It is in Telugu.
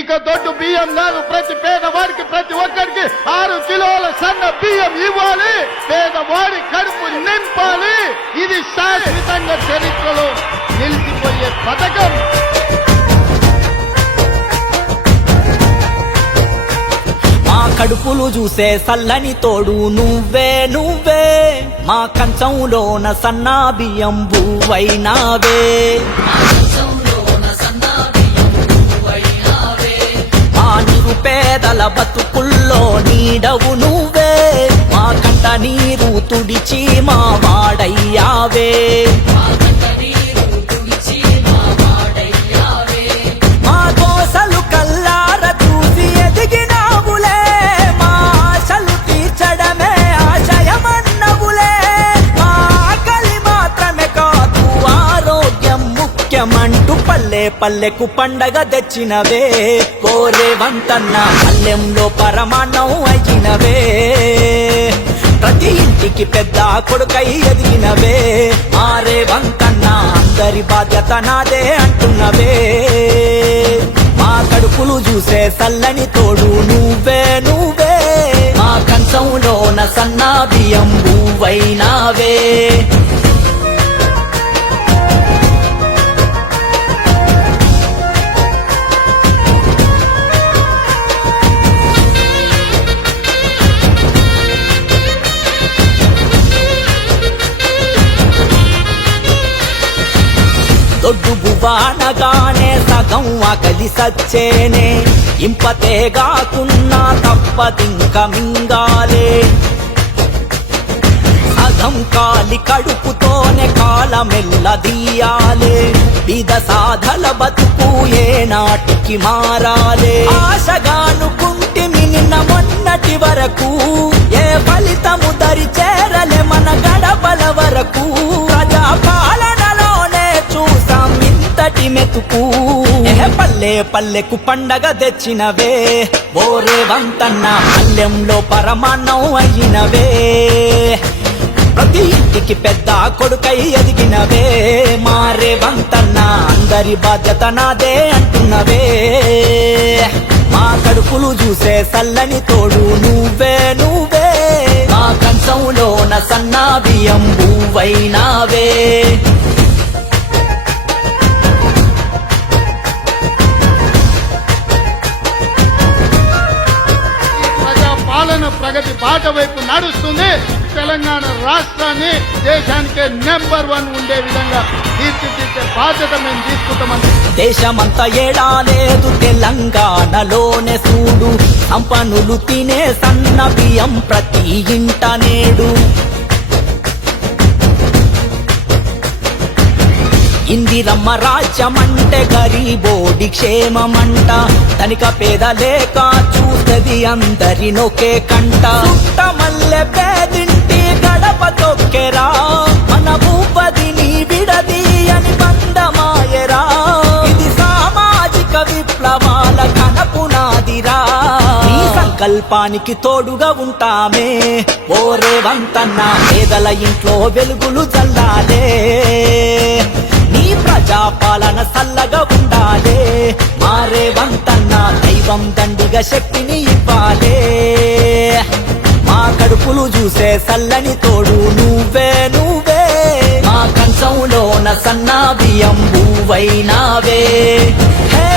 ఇక దొడ్డు బియ్యం కాదు, ప్రతి పేదవాడికి ప్రతి ఒక్కరికి 6 కిలోల సన్న బియ్యం ఇవ్వాలి. పేదవాడి కడుపు నింపాలి. ఇది శాశ్వతంగా చరిత్రలో నిలిచిపోయే పథకం. మా కడుపులు చూసే సల్లని తోడు నువ్వే నువ్వే, మా కంచంలోన సన్నా బియ్యం బువ్వైనావే. మా నిరుపేదల బతుకుల్లో నీడవు నువ్వే, మా కంట నీరు తుడిచి మా వాడయ్యావే. మా దోసలు కల్లార చూసి ఎదిగినావులే, మా ఆశలు తీర్చడమే ఆశయమన్నవులే. మా ఆకలి మాత్రమే కాదు ఆరోగ్యం ముఖ్యమంటూ పల్లె పల్లెకు పండగ తెచ్చినవే. కోరే వంతన్న పల్లెంలో పరమాన్నం అయినవే. ప్రతి ఇంటికి పెద్ద కొడుకై ఎదిగినవే. మారే వంతన్న అందరి బాధ్యత నాదే అంటున్నవే. మా కడుపులు చూసే సల్లని తోడు నువ్వే నువ్వే, మా కంచంలోన సన్నా బియ్యం బువ్వైనావే. దొడ్డు బువ్వానగానే సగం ఆకలి సచ్చేనే, ఇంపతే గాకున్నా తప్పదింక మింగాలే. సగం కాలి కడుపుతోనే కాలమెల్లదీయాలే. బీద సాధల బతుకు ఏ నాటికి మారాలే. ఆశగానుకుంటిమి నిన్న మొన్నటి వరకు, ఏ ఫలితము దరి చేరలే మన గడపల వరకు. ప్రజా పాలనలోనే చూసాం ఇంతటి మెతుకు. పల్లె పల్లెకు పండగ తెచ్చినవే. ఓరే వంతన్న పల్లెంలో పరమాన్నం అయినవే. ప్రతి ఇంటికి పెద్ద కొడుకై ఎదిగినవే. మారే వంతన్న అందరి బాధ్యత నాదే అంటున్నవే. మా కడుపులు చూసే సల్లని తోడు నువ్వే నువ్వే, మా కంచంలోన సన్నా బియ్యం బువ్వైనావే. ప్రగతి బాట వైపు నడుస్తుంది. తెలంగాణ రాష్ట్రాన్ని దేశానికే నెంబర్ 1 ఉండే విధంగా తీర్చిదిద్దే బాధ్యత మేము తీసుకుంటామని. దేశమంతా ఏడాలేదు తెలంగాణలోనే చూడు, సంపన్నులు తినే సన్న బియ్యం ప్రతి ఇంట నేడు. ఇందిరమ్మ రాజ్యమంటే గరీబోడి క్షేమమంట. ధనిక పేద లేక చూస్తది అందరినొకే కంట. మల్లె పేదింటి గడప తొక్కెరా, మన భూపదిని విడది అని బంధమాయరా. ఇది సామాజిక విప్లవాల కనపునాదిరా. ఈ సంకల్పానికి తోడుగా ఉంటామే. ఓరే వంతన్న పేదల ఇంట్లో వెలుగులు జల్లాలే. నీ ప్రజాపాలన సల్లగా ఉండాలే. మారే వంతన్న దైవం దండిగా శక్తిని ఇవ్వాలే. మా కడుపులు చూసే సల్లని తోడు నువ్వే నువ్వే, మా కంచంలోన సన్నా బియ్యం బువ్వైనావే. హే